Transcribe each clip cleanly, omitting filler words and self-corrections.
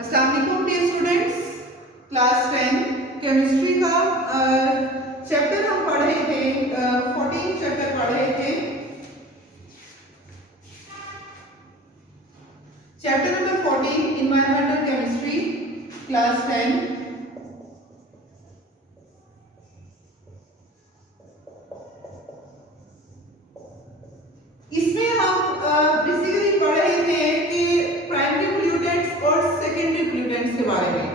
अस्सलाम वालेकुम dear students, class 10 chemistry का चैप्टर हम पढ़ रहे थे, 14 चैप्टर पढ़ रहे थे। Chapter number 14 environmental chemistry, class 10। इसमें हम बेसिकली पढ़ रहे थे कि प्राइमरी पोल्यूटेंट्स और सेकेंडरी पोल्यूटेंट्स के बारे में।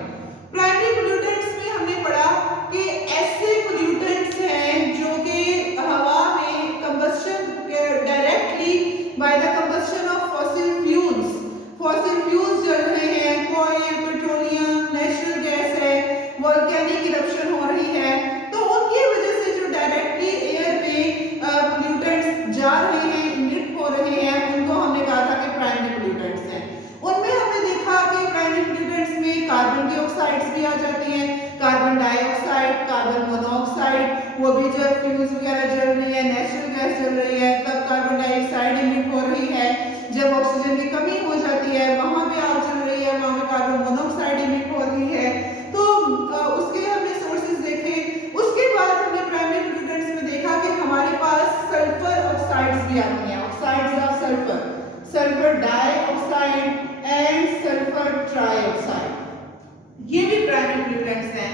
प्राइमरी पोल्यूटेंट्स में हमने पढ़ा कि ऐसे पोल्यूटेंट्स हैं जो कि हवा में combustion directly by the combustion of fossil fuels जल रहे हैं, कोयल, पेट्रोलियम, नेचुरल गैस है, वोल्केनिक इरप्शन हो रही है, तो उनकी वजह से जो डायरेक्टली एयर में पोल्यूटेंट्स जा रहे हैं, हो रहे हैं, उनको हमने कहा था कि प्राइमरी पोल्यूटेंट्स हैं। उनमें हमने देखा कि प्राइमरी पोल्यूटेंट्स में कार्बन डाइऑक्साइड्स भी आ जाती हैं, कार्बन डाइऑक्साइड, कार्बन मोनोऑक्साइड, वो भी जब फ्यूल्स वगैरह जल रही है, नेचुरल गैस जल रही है, तब कार्बन डाइऑक्साइड इमिट हो रही है। जब ऑक्सीजन की कमी हो जाती है, वहां पे आग जल रही है, वहां पे कार्बन मोनोऑक्साइड इमिट हो रही है। तो उसके हमने सोर्सेज देखे। उसके बाद हमने प्राइमरी पोल्यूटेंट्स में देखा कि हमारे पास सल्फर ऑक्साइड्स भी आती हैं, oxides of sulphur, sulphur dioxide and sulphur trioxide, ये भी प्राइमरी पोल्यूटेंट्स हैं।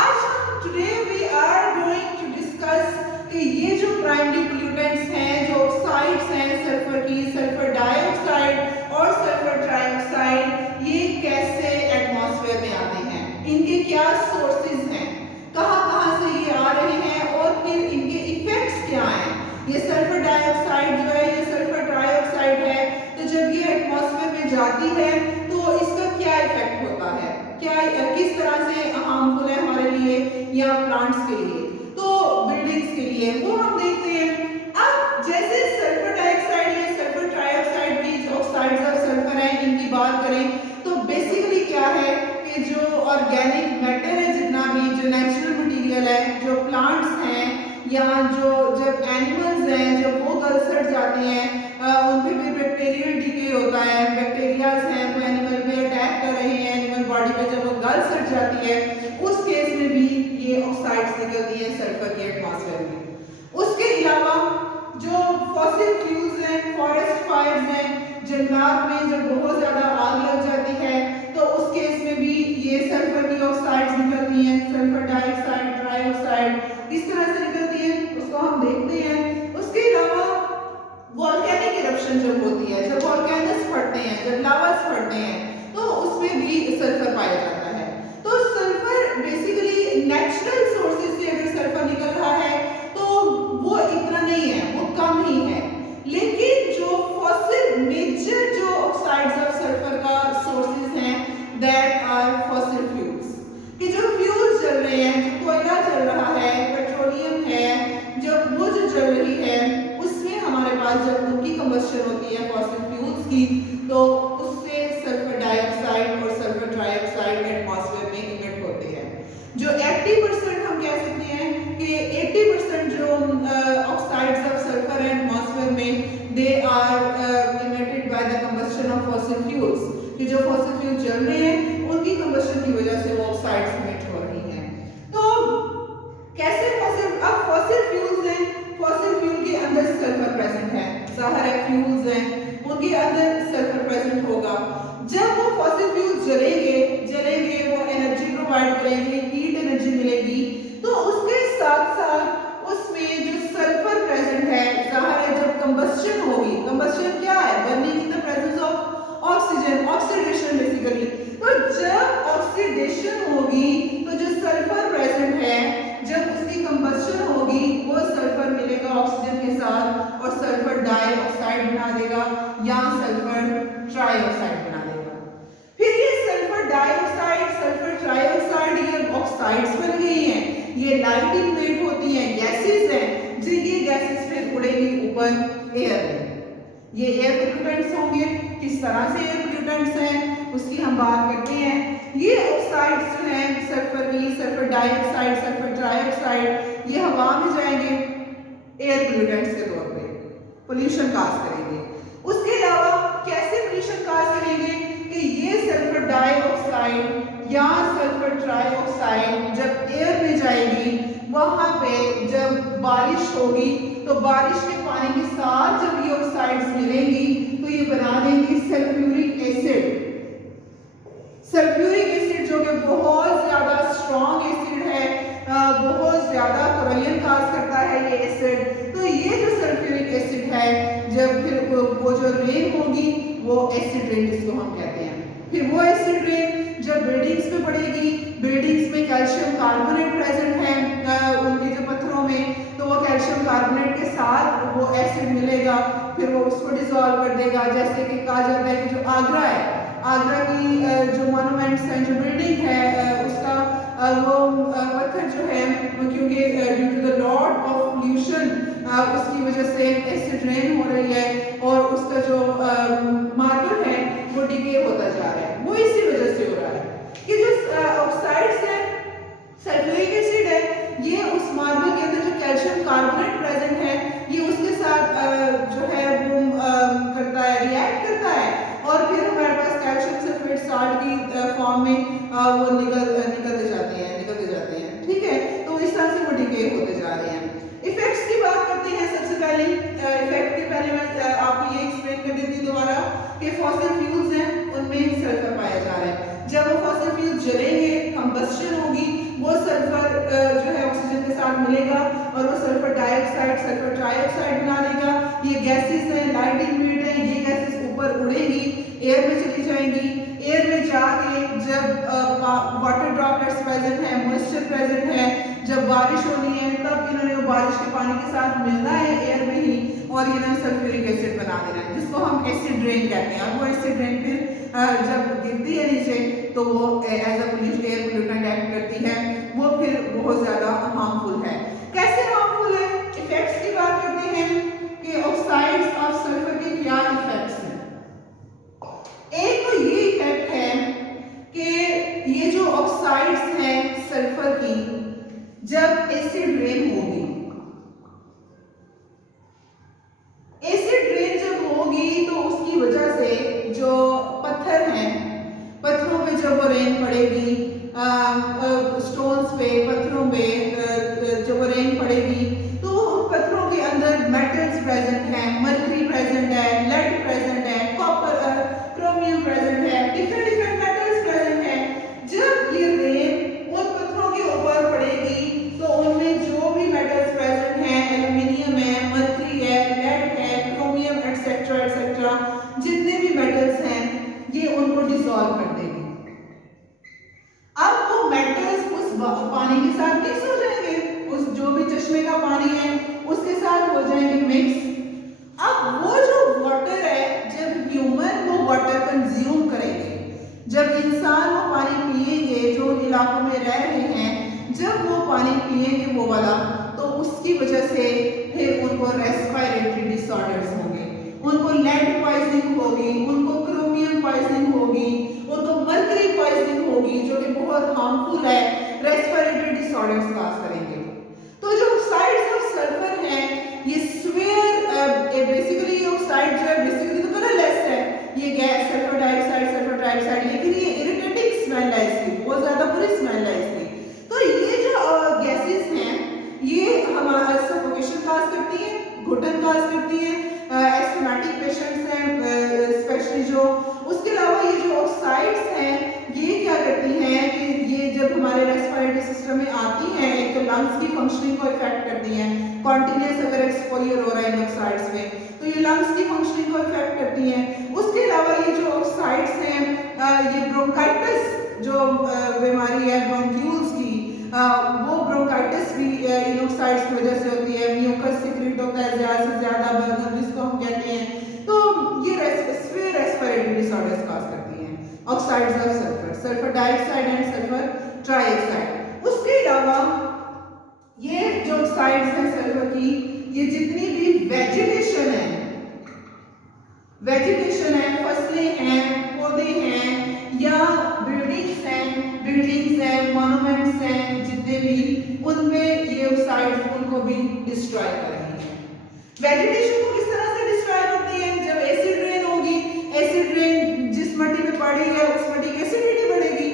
आज हम today we are going to discuss कि ये जो प्राइमरी पोल्यूटेंट्स हैं, जो ऑक्साइड्स हैं सल्फर की, सल्फर डाइऑक्साइड और सल्फर ट्राइऑक्साइड, ये कैसे एटमॉस्फेयर में आते हैं, इनके क्या सोर्सेज हैं, कहां-कहां से ये आ रहे हैं और फिर इनके इफेक्ट्स क्या हैं। ये सल्फर डाइऑक्साइड जो है, ये सल्फर ट्राइऑक्साइड है, तो जब ये एटमॉस्फेयर में जाती है तो इसका क्या इफेक्ट होता है, क्या किस तरह से हार्मफुल है हमारे लिए या प्लांट्स के लिए, तो बिल्डिंग्स के लिए, वो हम देखते हैं। अब जैसे सल्फर डाइऑक्साइड या सल्फर ट्राइऑक्साइड की जो ऑक्साइड्स ऑफ सल्फर है, इनकी बात करें तो बेसिकली क्या है कि जो ऑर्गेनिक मैटर है, जितना भी जो नेचुरल मटेरियल है, जो प्लांट्स हैं या जो जब एनिमल्स हैं जब वो गल सड़ जाते हैं, उन पे भी बैक्टीरियल डीके होता है, बैक्टीरियाज हैं वो एनिमल पे अटैक कर रहे हैं, एनिमल बॉडी पे जब वो गल सड़ जाती है, उस केस में भी ये ऑक्साइड्स निकलती हैं सल्फर के एटमॉस्फेयर में। उसके अलावा जो फॉसिल फ्यूल्स हैं, फॉरेस्ट फायर्स हैं, जंगलात में जब बहुत ज्यादा आग लग जाती है तो उस केस में भी ये सल्फर की ऑक्साइड्स निकलती हैं, सल्फर डाइऑक्साइड, ट्राइऑक्साइड, किस तरह से निकलती है उसको हम देखते हैं। उसके अलावा वोल्केनिक इरप्शन जब होती है, जब वोल्केनस फटते हैं, जब लावास फटते हैं, तो उसमें भी सल्फर पाया जाता है। तो सल्फर बेसिकली नेचुरल सोर्सेज से अगर सल्फर निकल रहा है तो वो इतना नहीं है, वो कम ही है, लेकिन जो फॉसिल मेजर जो ऑक्साइड्स ऑफ सल्फर का सोर्सेज हैं, दैट आर फॉसिल फ्यूल्स, कि जो फ्यूल्स जल रहे हैं, जो कोयला जल रहा है, पेट्रोलियम है, जब वो जो जल रही है उसमें हमारे पास जब उनकी कंबस्शन होती है फॉसिल फ्यूल्स की, तो उससे सल्फर डाइऑक्साइड और सल्फर ट्राइऑक्साइड एटमॉस्फेयर में इमिट होते हैं। जो 80% हम कह सकते हैं कि 80% जो ऑक्साइड्स ऑफ सल्फर है एटमॉस्फेयर में, they are emitted by the combustion of fossil fuels, कि जो फॉसिल फ्यूल्स जल रहे हैं उनकी कंबस्शन की वजह से वो ऑक्साइड्स इमिट हो रही हैं। तो कैसे फॉसिल फ्यूल्स हैं, फॉसिल फ्यूल के अंदर सल्फर प्रेजेंट है, ज़ाहिर है फ्यूल्स हैं उनके अंदर सल्फर प्रेजेंट होगा। जब वो फॉसिल फ्यूल्स जलेंगे वो एनर्जी प्रोवाइड करेंगे, हीट एनर्जी मिलेगी, तो उसके साथ साथ उसमें जो सल्फर प्रेजेंट है, ज़ाहिर है जब कंबस्शन होगी, कंबस्शन क्या है, burning in the presence of oxygen, oxidation basically, तो जब ऑक्सीडेशन होगी तो जो सल्फर प्रेजेंट है, जब उसकी कंबस्शन होगी वो सल्फर मिलेगा ऑक्सीजन के साथ और सल्फर डाइऑक्साइड बना देगा या सल्फर ट्राइऑक्साइड बना देगा। फिर ये सल्फर डाइऑक्साइड, सल्फर ट्राइऑक्साइड, ये ऑक्साइड्स बन गई हैं, ये लाइट इमिट होती हैं, गैसेस हैं, जो ये गैसेस फिर उड़ेंगी ऊपर एयर में, ये एयर पोल्यूटेंट्स होंगे। किस तरह से एयर पोल्यूटेंट्स हैं उसकी हम बात करते हैं। ये ऑक्साइड्स जो हैं सल्फर की, सल्फर डाइऑक्साइड, सल्फर ट्राइऑक्साइड, ये हवा में जाएंगे, एयर पोल्यूटेंट्स के तौर पे पोल्यूशन काज करेंगे। उसके अलावा कैसे पोल्यूशन काज करेंगे कि ये सल्फर डाइऑक्साइड डाइऑक्साइड या सल्फर ट्राइऑक्साइड जब एयर में जाएगी, वहां पे जब बारिश होगी तो बारिश के पानी के साथ जब ये ऑक्साइड्स मिलेंगी तो ये बना देंगी सल्फ्यूरिक एसिड। सल्फ्यूरिक एसिड जो कि बहुत ज्यादा स्ट्रॉन्ग एसिड है, बहुत ज्यादा कोरोजन काज करता है ये एसिड। तो ये जो सल्फ्यूरिक एसिड है, जब फिर वो जो रेन होगी वो एसिड रेन जिसको हम कहते हैं, फिर वो एसिड रेन जब बिल्डिंग्स पे पड़ेगी, बिल्डिंग्स में कैल्शियम कार्बोनेट प्रेजेंट है उनके जो पत्थरों में, तो वो कैल्शियम कार्बोनेट के साथ वो एसिड मिलेगा, फिर वो उसको डिसॉल्व कर देगा। जैसे कि कहा जाता है कि जो आगरा है, आगरा की जो मॉन्यूमेंट्स हैं, जो बिल्डिंग है, उसका वो पत्थर जो है, क्योंकि due to the lot of pollution उसकी वजह से एसिड रेन हो रही है और उसका जो मार्बल है वो डिके होता जा रहा है। वो इसी वजह से हो रहा है कि जो ऑक्साइड्स है, सल्फ्यूरिक एसिड है, ये उस मार्बल के अंदर जो कैल्शियम कार्बोनेट प्रेजेंट है, ये उसके साथ जो है वो करता है, रिएक्ट करता है और फिर हमारे पास कैल्शियम सल्फेट साल्ट की फॉर्म में वो निकलते जाते हैं, ठीक है। तो इस तरह से वो डिके होते जा रहे हैं। इफेक्ट्स की बात करते हैं। सबसे पहले इफेक्ट के पहले मैं आपको ये एक्सप्लेन कर देती हूँ दोबारा कि फॉसिल फ्यूल्स हैं उनमें सल्फर पाया जा रहा है। जब वो फॉसिल फ्यूल्स जलेंगे, कंबस्शन होगी, वो सल्फर जो है ऑक्सीजन के साथ मिलेगा और वो सल्फर डाइऑक्साइड, सल्फर ट्राइऑक्साइड बना देगा। ये गैसेस हैं, लाइट इनवेट है, ये गैसेस ऊपर उड़ेंगी, एयर में चली जाएंगी। एयर में जाके जब वाटर ड्रॉपलेट्स प्रेजेंट है, मॉइस्चर प्रेजेंट है, जब बारिश होनी है तब इन्होंने वो बारिश के पानी के साथ मिलना है एयर में ही और इन्होंने सल्फ्यूरिक एसिड बना देना है, जिसको हम एसिड रेन कहते हैं। और वो एसिड रेन फिर जब गिरती है नीचे तो वो as a air pollutant act करती है, वो फिर बहुत ज्यादा हार्मफुल है। कैसे हार्मफुल है? इफेक्ट्स की बात करते हैं कि ऑक्साइड्स ऑफ सल्फर के क्या इफेक्ट्स हैं। एक तो ये इफेक्ट है कि ये जो ऑक्साइड्स हैं सल्फर की, जब एसिड रेन होगी, एसिड रेन जब होगी तो उसकी वजह से जो पत्थर हैं, पत्थरों पे जब वो रेन पड़ेगी, स्टोन्स पे, पत्थरों पे जब वो रेन पड़ेगी तो उन पत्थरों के अंदर मेटल्स प्रेजेंट हैं, मर्करी प्रेजेंट है, लेड प्रेजेंट है, कॉपर, क्रोमियम प्रेजेंट है, डिफरेंट मेटल्स प्रेजेंट है। जब ये रेन उन पत्थरों के ऊपर पड़ेगी तो उनमें जो भी मेटल्स प्रेजेंट हैं, एल्यूमिनियम है, मर्करी है, लेड है, क्रोमियम एटसेट्रा एटसेट्रा, जितने भी मेटल्स हैं ये उनको डिसॉल्व कर देगी। अब वो मेटल्स उस पानी के साथ मिक्स हो जाएंगे, उस जो भी चश्मे का पानी है उसके साथ हो जाएंगे मिक्स। अब वो जो वाटर है, जब ह्यूमन वो वाटर कंज्यूम करेंगे, जब इंसान वो पानी पिएंगे, जो उन इलाकों में रह रहे हैं, जब वो पानी पिएंगे वो वाला, तो उसकी वजह से फिर उनको रेस्पिरेटरी डिसऑर्डर्स होंगे, उनको लेड पॉइजनिंग होगी, उनको क्रोमियम पॉइजनिंग होगी, उनको मर्करी पॉइजनिंग होगी, जो कि बहुत हार्मफुल है, रेस्पिरेटरी डिसऑर्डर्स काज करेंगे। तो जो ऑक्साइड्स ऑफ सल्फर हैं, ये बेसिकली ये ऑक्साइड जो है बेसिकली तो कलरलेस है, ये गैस सल्फर डाइऑक्साइड, लेकिन ये इरिटेटिंग स्मेल है इसकी, बहुत ज्यादा बुरी स्मेल है इसकी। तो ये जो गैसेस हैं ये हमारा सफोकेशन काज करती है, घुटन काज करती है, एस्थमेटिक पेशेंट्स हैं स्पेशली जो। उसके अलावा ये जो ऑक्साइड्स हैं ये क्या करती हैं कि ये जब हमारे रेस्पिरेटरी सिस्टम में आती हैं, एक तो लंग्स की फंक्शनिंग को इफेक्ट करती हैं, कॉन्टिन्यूस अगर एक्सपोजर हो रहा है इन ऑक्साइड्स में तो ये लंग्स की फंक्शनिंग को इफेक्ट करती हैं। उसके अलावा ये जो ऑक्साइड्स हैं ये ब्रोंकाइटिस जो बीमारी है ब्रोंक्यूल्स की, वो ब्रोंकाइटिस भी इन ऑक्साइड्स की वजह से होती है, म्यूकस सीक्रेट होता है ज्यादा से ज्यादा बर्नर जिसको हम कहते हैं। तो ये रेस्पिरेटरी डिसऑर्डर्स काज करती हैं oxides of sulphur, sulphur dioxide and sulphur trioxide. उसके अलावा ये जो ऑक्साइड्स हैं सल्फर की, ये जितनी भी वेजिटेशन है, फसलें हैं, पौधे हैं या बिल्डिंग्स हैं, मॉन्यूमेंट्स हैं, जितने भी उनमें ये ऑक्साइड्स उनको भी डिस्ट्रॉय कर रही हैं। वेजिटेशन को किस तरह से डिस्ट्रॉय करती है? जब एसिड रेन होगी, एसिड रेन जिस मिट्टी में पड़ी है उस मिट्टी की एसिडिटी बढ़ेगी,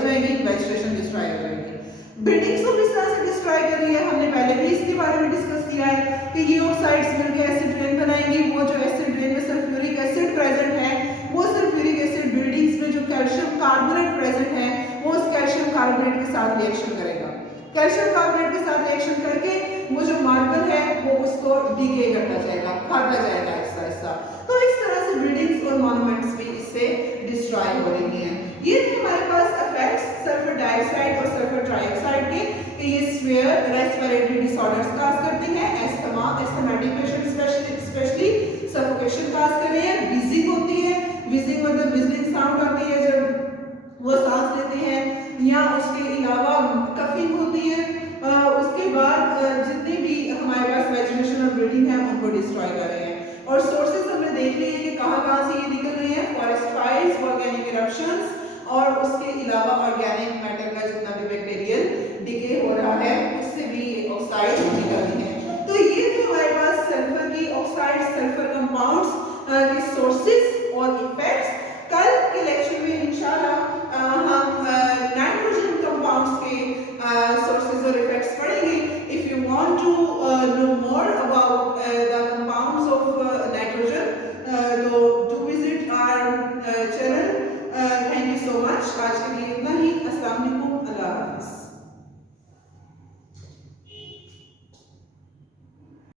हो जाएगी, वेजिटेशन डिस्ट्रॉय हो जाएगी। बिल्डिंग्स को किस तरह से डिस्ट्रॉय कर रही है, हमने पहले भी इसके बारे में डिस्कस किया है कि ये ऑक्साइड्स मिलकर एसिड रेन बनाएंगी। वो जो एसिड रेन में सल्फ्यूरिक एसिड प्रेजेंट है, वो सल्फ्यूरिक एसिड बिल्डिंग्स में जो कैल्शियम कार्बोनेट प्रेजेंट है, वो उस कैल्शियम कार्बोनेट के साथ रिएक्शन करेगा। कैल्शियम कार्बोनेट के साथ रिएक्शन करके वो जो मार्बल है वो उसको डिके करता जाएगा, खाता जाएगा ऐसा ऐसा। तो इस तरह से बिल्डिंग्स और मॉन्यूमेंट्स भी इससे डिस्ट्रॉय हो रही हैं। ये थे हमारे पास इफेक्ट्स सल्फर डाइऑक्साइड और सल्फर ट्राइऑक्साइड के, कि ये स्वेयर रेस्पिरेटरी डिसऑर्डर्स काज करते हैं, asthma, asthmatic patient specially suffocation cause कर रहे हैं, विजिंग होती है, विजिंग मतलब विजलिंग साउंड आती है जब वो सांस लेते हैं, या उसके अलावा कफिंग होती है। उसके बाद